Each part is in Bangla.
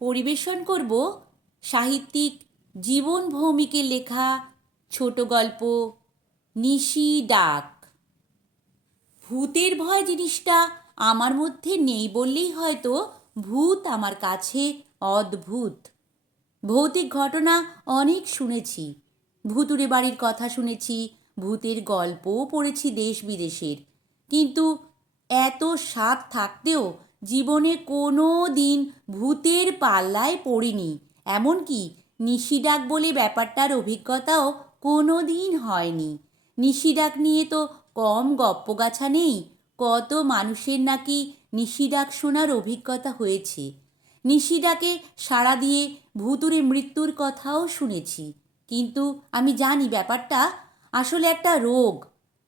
পরিবেশন করব সাহিত্যিক জীবন ভৌমিকের লেখা ছোট গল্প নিশি ডাক। ভূতের ভয় জিনিসটা আমার মধ্যে নেই বললেই হয়তো ভূত আমার কাছে অদ্ভুত। ভৌতিক ঘটনা অনেক শুনেছি, ভুতুড়ে বাড়ির কথা শুনেছি, ভূতের গল্পও পড়েছি দেশ বিদেশের, কিন্তু এত স্বাদ থাকতেও জীবনে কোনো দিন ভূতের পাল্লায় পড়িনি। এমনকি নিশিডাক বলে ব্যাপারটার অভিজ্ঞতাও কোনো দিন হয়নি। নিশিডাক নিয়ে তো কম গপ্পগাছা নেই। কত মানুষের নাকি নিশিডাক শোনার অভিজ্ঞতা হয়েছে। নিশিডাকে সাড়া দিয়ে ভুতুড়ে মৃত্যুর কথাও শুনেছি, কিন্তু আমি জানি ব্যাপারটা আসলে একটা রোগ।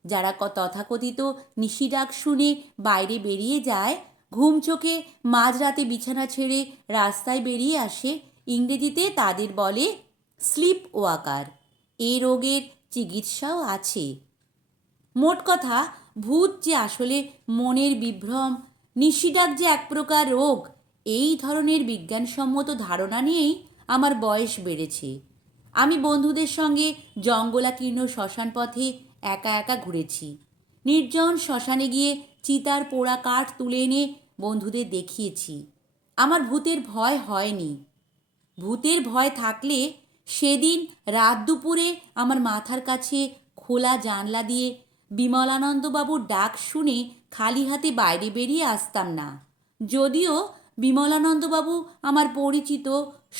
যারা তথাকথিত নিশিডাক শুনে বাইরে বেরিয়ে যায়, ঘুম চোখে মাঝরাতে বিছানা ছেড়ে রাস্তায় বেরিয়ে আসে, ইংরেজিতে তাদের বলে স্লিপ ওয়াকার। এই রোগের চিকিৎসাও আছে। মোট কথা, ভূত যে আসলে মনের বিভ্রম, নিশিডাক যে এক প্রকার রোগ, এই ধরনের বিজ্ঞানসম্মত ধারণা নিয়েই আমার বয়স বেড়েছে। আমি বন্ধুদের সঙ্গে জঙ্গলাকীর্ণ শ্মশান পথে একা একা ঘুরেছি। নির্জন শ্মশানে গিয়ে চিতার পোড়া কাঠ তুলে এনে বন্ধুদের দেখিয়েছি। আমার ভূতের ভয় হয়নি। ভূতের ভয় থাকলে সেদিন রাত দুপুরে আমার মাথার কাছে খোলা জানলা দিয়ে বিমলানন্দবাবুর ডাক শুনে খালি হাতে বাইরে বেরিয়ে আসতাম না। যদিও বিমলানন্দবাবু আমার পরিচিত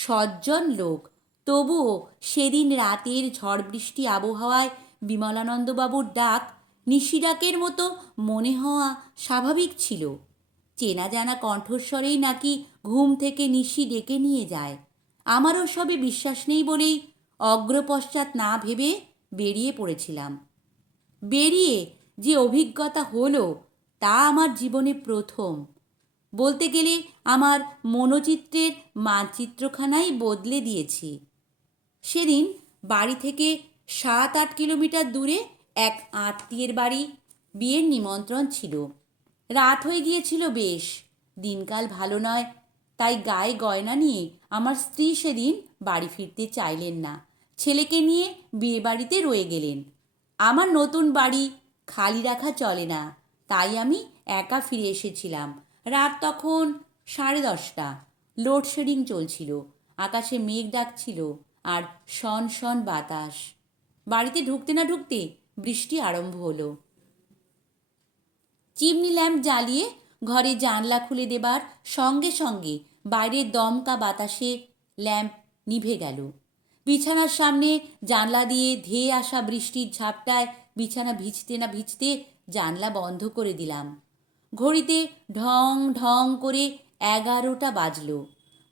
সজ্জন লোক, তবুও সেদিন রাতের ঝড় বৃষ্টি আবহাওয়ায় বিমলানন্দবাবুর ডাক নিশিডাকের মতো মনে হওয়া স্বাভাবিক ছিল। চেনা জানা কণ্ঠস্বরেই নাকি ঘুম থেকে নিশি ডেকে নিয়ে যায়। আমারও সবে বিশ্বাস নেই বলেই অগ্রপশ্চাৎ না ভেবে বেরিয়ে পড়েছিলাম। বেরিয়ে যে অভিজ্ঞতা হলো তা আমার জীবনে প্রথম। বলতে গেলে আমার মনোচিত্রের মানচিত্রখানাই বদলে দিয়েছি। সেদিন বাড়ি থেকে 7-8 কিলোমিটার দূরে এক আত্মীয়ের বাড়ি বিয়ের নিমন্ত্রণ ছিল। রাত হয়ে গিয়েছিল বেশ, দিনকাল ভালো নয়, তাই গায়ে গয়না নিয়ে আমার স্ত্রী সেদিন বাড়ি ফিরতে চাইলেন না। ছেলেকে নিয়ে বিয়ে বাড়িতে রয়ে গেলেন। আমার নতুন বাড়ি খালি রাখা চলে না, তাই আমি একা ফিরে এসেছিলাম। রাত তখন 10:30। লোডশেডিং চলছিল, আকাশে মেঘ ডাকছিল আর শন শন বাতাস। বাড়িতে ঢুকতে না ঢুকতে বৃষ্টি আরম্ভ হলো। চিমনি ল্যাম্প জ্বালিয়ে ঘরে জানলা খুলে দেবার সঙ্গে সঙ্গে বাইরের দমকা বাতাসে ল্যাম্প নিভে গেল। বিছানার সামনে জানলা দিয়ে ধেয়ে আসা বৃষ্টির ঝাপটায় বিছানা ভিজতে না ভিজতে জানলা বন্ধ করে দিলাম। ঘড়িতে ঢং ঢং করে 11টা বাজল।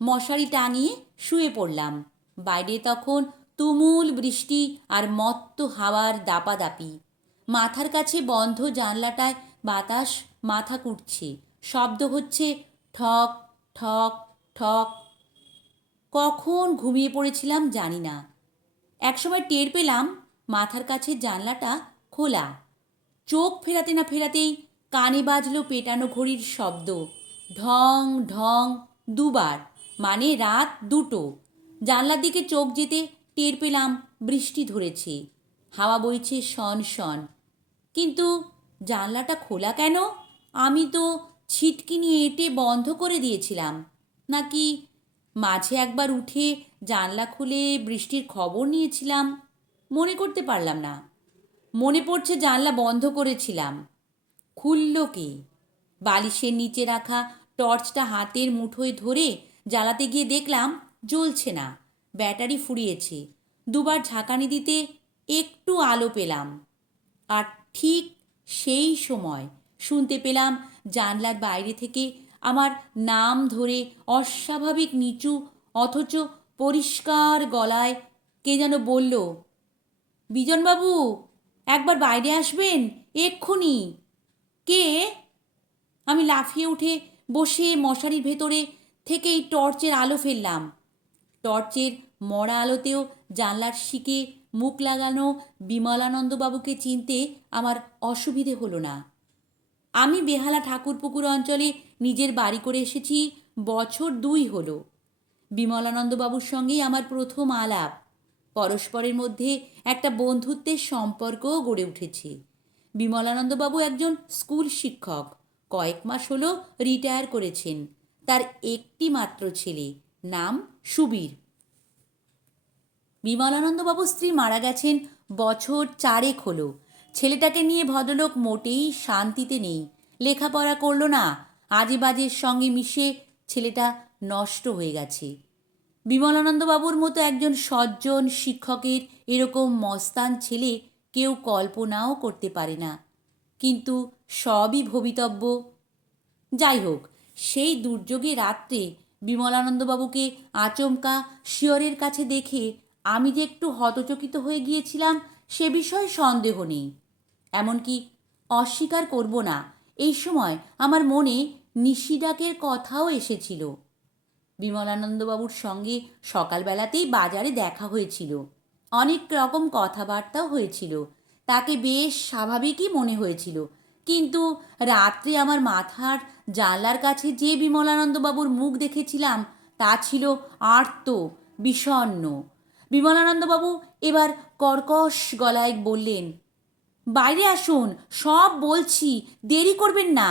মশারি টাঙিয়ে শুয়ে পড়লাম। বাইরে তখন তুমুল বৃষ্টি আর মত্ত হাওয়ার দাপাদাপি। মাথার কাছে বন্ধ জানলাটায় বাতাস মাথা কুটছে, শব্দ হচ্ছে ঠক ঠক ঠক। কখন ঘুমিয়ে পড়েছিলাম জানি না। একসময় টের পেলাম মাথার কাছে জানলাটা খোলা। চোখ ফেরাতে না ফেরাতেই কানে বাজলো পেটানো ঘড়ির শব্দ, ঢং ঢং 2বার, মানে রাত 2টো। জানলার দিকে চোখ যেতে টের পেলাম বৃষ্টি ধরেছে, হাওয়া বইছে শন শন। কিন্তু জানলাটা খোলা কেন? আমি তো ছিটকিনি এঁটে বন্ধ করে দিয়েছিলাম। নাকি মাঝে একবার উঠে জানলা খুলে বৃষ্টির খবর নিয়েছিলাম? মনে করতে পারলাম না। মনে পড়ছে জানলা বন্ধ করেছিলাম। খুলল কে? বালিশের নিচে রাখা টর্চটা হাতের মুঠোয় ধরে জ্বালাতে গিয়ে দেখলাম জ্বলছে না, ব্যাটারি ফুরিয়েছে। 2বার ঝাঁকানি দিতে একটু আলো পেলাম। আর ঠিক সেই সময় শুনতে পেলাম জানলার বাইরে থেকে আমার নাম ধরে অস্বাভাবিক নিচু অথচ পরিষ্কার গলায় কে যেন বলল, বিজনবাবু, একবার বাইরে আসবেন এক্ষুনি। কে? আমি লাফিয়ে উঠে বসে মশারির ভেতরে থেকেই টর্চের আলো ফেললাম। টর্চের মরা আলোতেও জানলার শিকে মুখ লাগানো বিমলানন্দবাবুকে চিনতে আমার অসুবিধে হলো না। আমি বেহালা ঠাকুরপুকুর অঞ্চলে নিজের বাড়ি করে এসেছি বছর 2 হলো। বিমলানন্দবাবুর সঙ্গেই আমার প্রথম আলাপ। পরস্পরের মধ্যে একটা বন্ধুত্বের সম্পর্কও গড়ে উঠেছে। বিমলানন্দবাবু একজন স্কুল শিক্ষক, কয়েক মাস হলো রিটায়ার করেছেন। তার একটি মাত্র ছেলে, নাম সুবীর। বিমলানন্দবাবুর স্ত্রী মারা গেছেন বছর 4 হলো। ছেলেটাকে নিয়ে ভদ্রলোক মোটেই শান্তিতে নেই। লেখাপড়া করলো না, আজে বাজের সঙ্গে মিশে ছেলেটা নষ্ট হয়ে গেছে। বিমলানন্দবাবুর মতো একজন সজ্জন শিক্ষকের এরকম মস্তান ছেলে কেউ কল্পনাও করতে পারে না, কিন্তু সবই ভবিতব্য। যাই হোক, সেই দুর্যোগে রাত্রে বিমলানন্দবাবুকে আচমকা শিয়রের কাছে দেখে আমি যে একটু হতচকিত হয়ে গিয়েছিলাম সে বিষয়ে সন্দেহ নেই। এমনকি অস্বীকার করব না, এই সময় আমার মনে নিশিডাকের কথাও এসেছিল। বিমলানন্দবাবুর সঙ্গে সকালবেলাতেই বাজারে দেখা হয়েছিল, অনেক রকম কথাবার্তাও হয়েছিল, তাকে বেশ স্বাভাবিকই মনে হয়েছিল। কিন্তু রাত্রে আমার মাথার জানলার কাছে যে বিমলানন্দবাবুর মুখ দেখেছিলাম তা ছিল আর্ত, বিষণ্ণ। বিমলানন্দবাবু এবার কর্কশ গলায় বললেন, বাইরে আসুন, সব বলছি, দেরি করবেন না।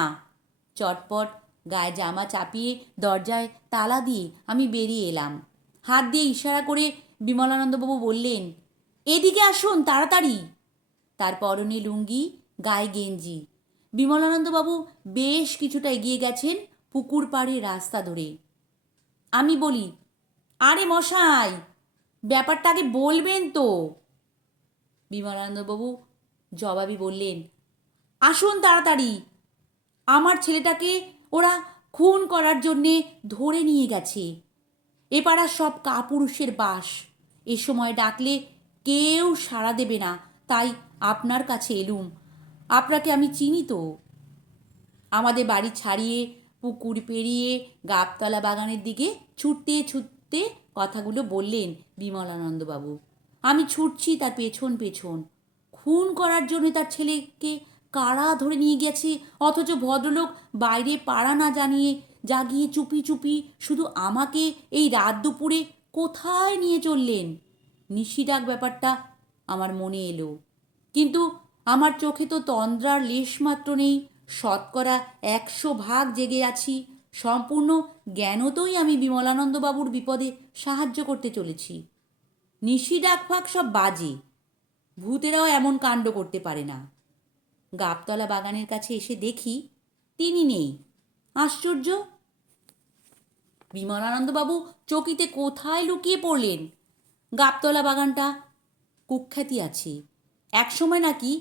চটপট গায়ে জামা চাপিয়ে দরজায় তালা দিয়ে আমি বেরিয়ে এলাম। হাত দিয়ে ইশারা করে বিমলানন্দবাবু বললেন, এদিকে আসুন তাড়াতাড়ি। তার পরনে লুঙ্গি, গায়ে গেঞ্জি। বিমলানন্দবাবু বেশ কিছুটা এগিয়ে গেছেন পুকুর পাড়ে রাস্তা ধরে। আমি বলি, আরে মশাই, ব্যাপারটা আগে বলবেন তো। বিমলানন্দবাবু জবাবি বললেন, আসুন তাড়াতাড়ি, আমার ছেলেটাকে ওরা খুন করার জন্যে ধরে নিয়ে গেছে। এ পাড়ার সব কাপুরুষের বাস, এ সময় ডাকলে কেউ সাড়া দেবে না, তাই আপনার কাছে এলুম। আপনাকে আমি চিনি তো। আমাদের বাড়ি ছাড়িয়ে পুকুর পেরিয়ে গাবতলা বাগানের দিকে ছুটতে ছুটতে কথাগুলো বললেন বিমলানন্দবাবু। আমি ছুটছি তার পেছন পেছন। খুন করার জন্য তার ছেলেকে কারা ধরে নিয়ে গেছে, অথচ ভদ্রলোক বাইরে পাড়া না জানিয়ে জাগিয়ে চুপি চুপি শুধু আমাকে এই রাত দুপুরে কোথায় নিয়ে চললেন। নিশিডাক ব্যাপারটা আমার মনে এলো, কিন্তু আমার চোখে তো তন্দ্রার লেশমাত্র নেই। শতকরা 100 ভাগ জেগে আছি। সম্পূর্ণ জ্ঞানতই আমি বিমলানন্দবাবুর বিপদে সাহায্য করতে চলেছি। নিশিডাক ফাঁক সব বাজে, ভূতেরাও এমন কাণ্ড করতে পারে না। গাবতলা বাগানের কাছে এসে দেখি তিনি নেই। আশ্চর্য! বিমলানন্দবাবু চকিতে কোথায় লুকিয়ে পড়লেন? গাবতলা বাগানটা কুখ্যাতি আছে, একসময় নাকি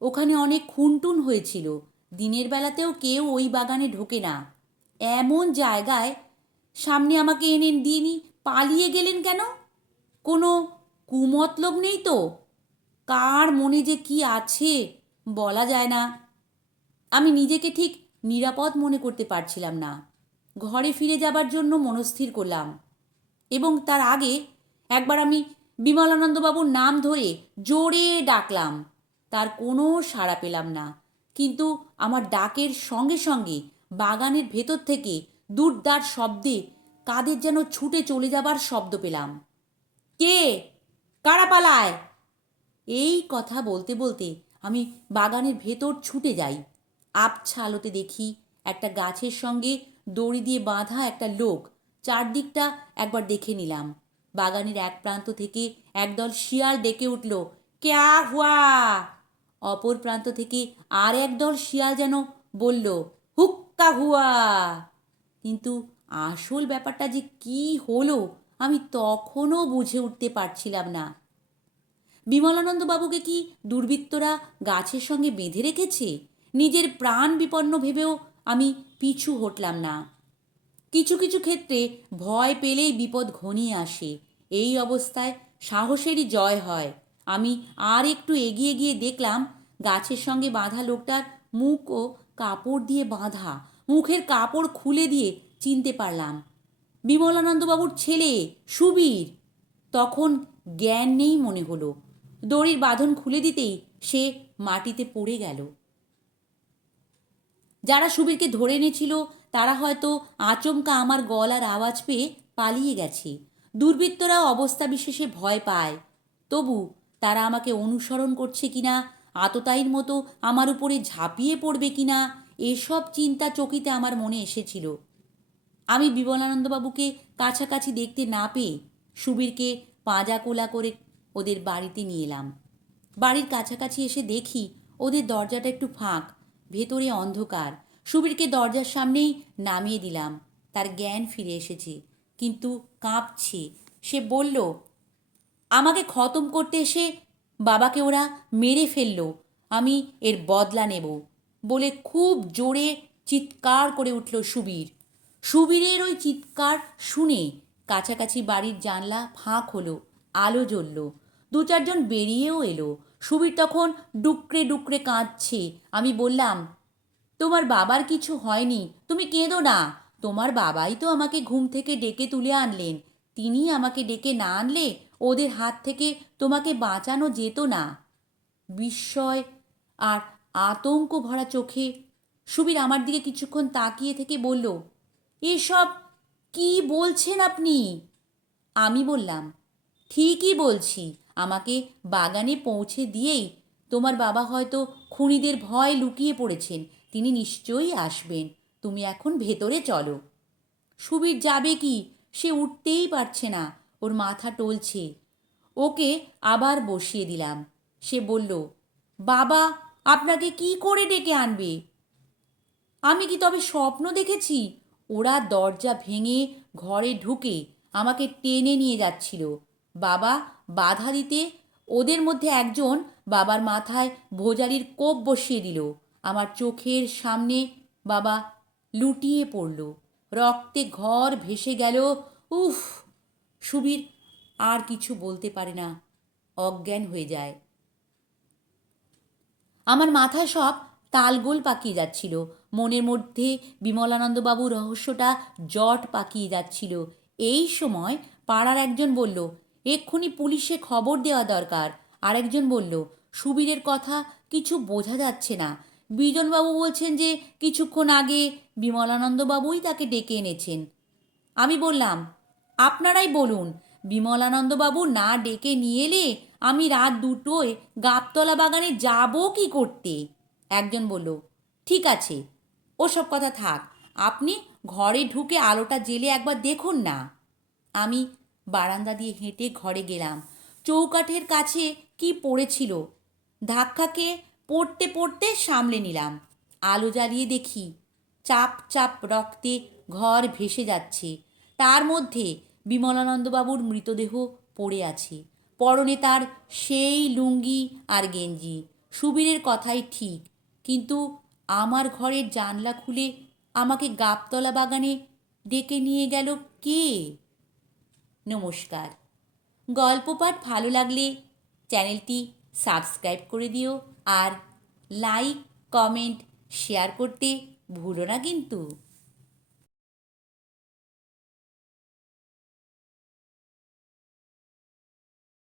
ওখানে অনেক খুনটুন হয়েছিল। দিনের বেলাতেও কেউ ওই বাগানে ঢোকে না। এমন জায়গায় সামনে আমাকে এনে দিয়ে পালিয়ে গেলেন কেন? কোনো কুমতলব নেই তো? কার মনে যে কি আছে বলা যায় না। আমি নিজেকে ঠিক নিরাপদ মনে করতে পারছিলাম না। ঘরে ফিরে যাবার জন্য মনস্থির করলাম, এবং তার আগে একবার আমি বিমলানন্দবাবুর নাম ধরে জোরে ডাকলাম। তার কোনো সাড়া পেলাম না, কিন্তু আমার ডাকের সঙ্গে সঙ্গে বাগানের ভেতর থেকে দুর্দার শব্দে কাদের যেন ছুটে চলে যাবার শব্দ পেলাম। কে? কারা পালায়? এই কথা বলতে বলতে আমি বাগানের ভেতর ছুটে যাই। আবছা আলোতে দেখি একটা গাছের সঙ্গে দড়ি দিয়ে বাঁধা একটা লোক। চারদিকটা একবার দেখে নিলাম। বাগানের এক প্রান্ত থেকে একদল শিয়াল ডেকে উঠল, ক্যা হুয়া। অপর প্রান্ত থেকে আর একদল শিয়াল যেন বলল, হুক্কা হুয়া। কিন্তু আসল ব্যাপারটা যে কি হলো আমি তখনও বুঝে উঠতে পারছিলাম না। বিমলানন্দবাবুকে কি দুর্বৃত্তরা গাছের সঙ্গে বেঁধে রেখেছে? নিজের প্রাণ বিপন্ন ভেবেও আমি পিছু হটলাম না। কিছু কিছু ক্ষেত্রে ভয় পেলেই বিপদ ঘনিয়ে আসে। এই অবস্থায় সাহসেরই জয় হয়। আমি আর একটু এগিয়ে গিয়ে দেখলাম গাছের সঙ্গে বাঁধা লোকটার মুখও কাপড় দিয়ে বাঁধা। মুখের কাপড় খুলে দিয়ে চিনতে পারলাম বিমলানন্দবাবুর ছেলে সুবীর। তখন জ্ঞান নেই মনে হলো। দড়ির বাঁধন খুলে দিতেই সে মাটিতে পড়ে গেল। যারা সুবীরকে ধরে এনেছিল তারা হয়তো আচমকা আমার গলার আওয়াজ পেয়ে পালিয়ে গেছে। দুর্বৃত্তরাও অবস্থা বিশেষে ভয় পায়। তবু তারা আমাকে অনুসরণ করছে কিনা, আততায়ীর মতো আমার উপরে ঝাঁপিয়ে পড়বে কিনা, এসব চিন্তা চকিতে আমার মনে এসেছিল। আমি বিমলানন্দবাবুকে কাছাকাছি দেখতে না পেয়ে সুবীরকে পাঁজা কোলা করে ওদের বাড়িতে নিয়ে এলাম। বাড়ির কাছাকাছি এসে দেখি ওদের দরজাটা একটু ফাঁক, ভেতরে অন্ধকার। সুবীরকে দরজার সামনেই নামিয়ে দিলাম। তার জ্ঞান ফিরে এসেছে, কিন্তু কাঁপছে। সে বলল, আমাকে খতম করতে এসে বাবাকে ওরা মেরে ফেললো, আমি এর বদলা নেব বলে খুব জোরে চিৎকার করে উঠল সুবীর। সুবীরের ওই চিৎকার শুনে কাছাকাছি বাড়ির জানলা ফাঁক হলো, আলো জ্বলল। দু চারজন বেরিয়েও এলো। সুবীর তখন ডুকরে ডুকরে কাঁদছে। আমি বললাম, তোমার বাবার কিছু হয়নি, তুমি কেঁদো না। তোমার বাবাই তো আমাকে ঘুম থেকে ডেকে তুলে আনলেন। তিনি আমাকে ডেকে না আনলে ওদের হাত থেকে তোমাকে বাঁচানো যেত না। বিস্ময় আর আতঙ্ক ভরা চোখে সুবীর আমার দিকে কিছুক্ষণ তাকিয়ে থেকে বলল, এসব কি বলছেন আপনি? আমি বললাম, ঠিকই বলছি। আমাকে বাগানে পৌঁছে দিয়েই তোমার বাবা হয়তো খুনিদের ভয় লুকিয়ে পড়েছেন। তিনি নিশ্চয়ই আসবেন। তুমি এখন ভেতরে চলো। সুবীর যাবে কি? সে উঠতেই পারছে না, ওর মাথা টলছে। ওকে আবার বসিয়ে দিলাম। সে বলল, বাবা আপনাকে কি করে ডেকে আনবে? আমি কি তবে স্বপ্ন দেখেছি? ওরা দরজা ভেঙে ঘরে ঢুকে আমাকে টেনে নিয়ে যাচ্ছিল। বাবা বাধা দিতে ওদের মধ্যে একজন বাবার মাথায় ভোজালির কোপ বসিয়ে দিল। আমার চোখের সামনে বাবা লুটিয়ে পড়ল, রক্তে ঘর ভেসে গেল। উফ! সুবীর আর কিছু বলতে পারে না, অজ্ঞান হয়ে যায়। আমার মাথায় সব তালগোল পাকিয়ে যাচ্ছিল। মনের মধ্যে বিমলানন্দবাবুর রহস্যটা জট পাকিয়ে যাচ্ছিল। এই সময় পাড়ার একজন বলল, এক্ষুনি পুলিশে খবর দেওয়া দরকার। আরেকজন বলল, সুবীরের কথা কিছু বোঝা যাচ্ছে না। বিজনবাবু বলছেন যে কিছুক্ষণ আগে বিমলানন্দবাবুই তাকে ডেকে এনেছেন। আমি বললাম, আপনারাই বলুন, বিমলানন্দবাবু না ডেকে নিয়ে এলে আমি রাত 2টোয় গাবতলা বাগানে যাব কি করতে? একজন বলল, ঠিক আছে, ওসব কথা থাক, আপনি ঘরে ঢুকে আলোটা জ্বেলে একবার দেখুন না। আমি বারান্দা দিয়ে হেঁটে ঘরে গেলাম। চৌকাঠের কাছে কি পড়েছিল, ধাক্কাকে পড়তে পড়তে সামলে নিলাম। আলো জ্বালিয়ে দেখি চাপ চাপ রক্তে ঘর ভেসে যাচ্ছে। তার মধ্যে বিমলানন্দবাবুর মৃতদেহ পড়ে আছে। পরনে তার সেই লুঙ্গি আর গেঞ্জি। সুবীরের কথাই ঠিক, কিন্তু আমার ঘরের জানলা খুলে আমাকে গাবতলা বাগানে ডেকে নিয়ে গেল কে? নমস্কার। গল্প পাঠ ভালো লাগলে চ্যানেলটি সাবস্ক্রাইব করে দিও, আর লাইক, কমেন্ট, শেয়ার করতে ভুলো না কিন্তু।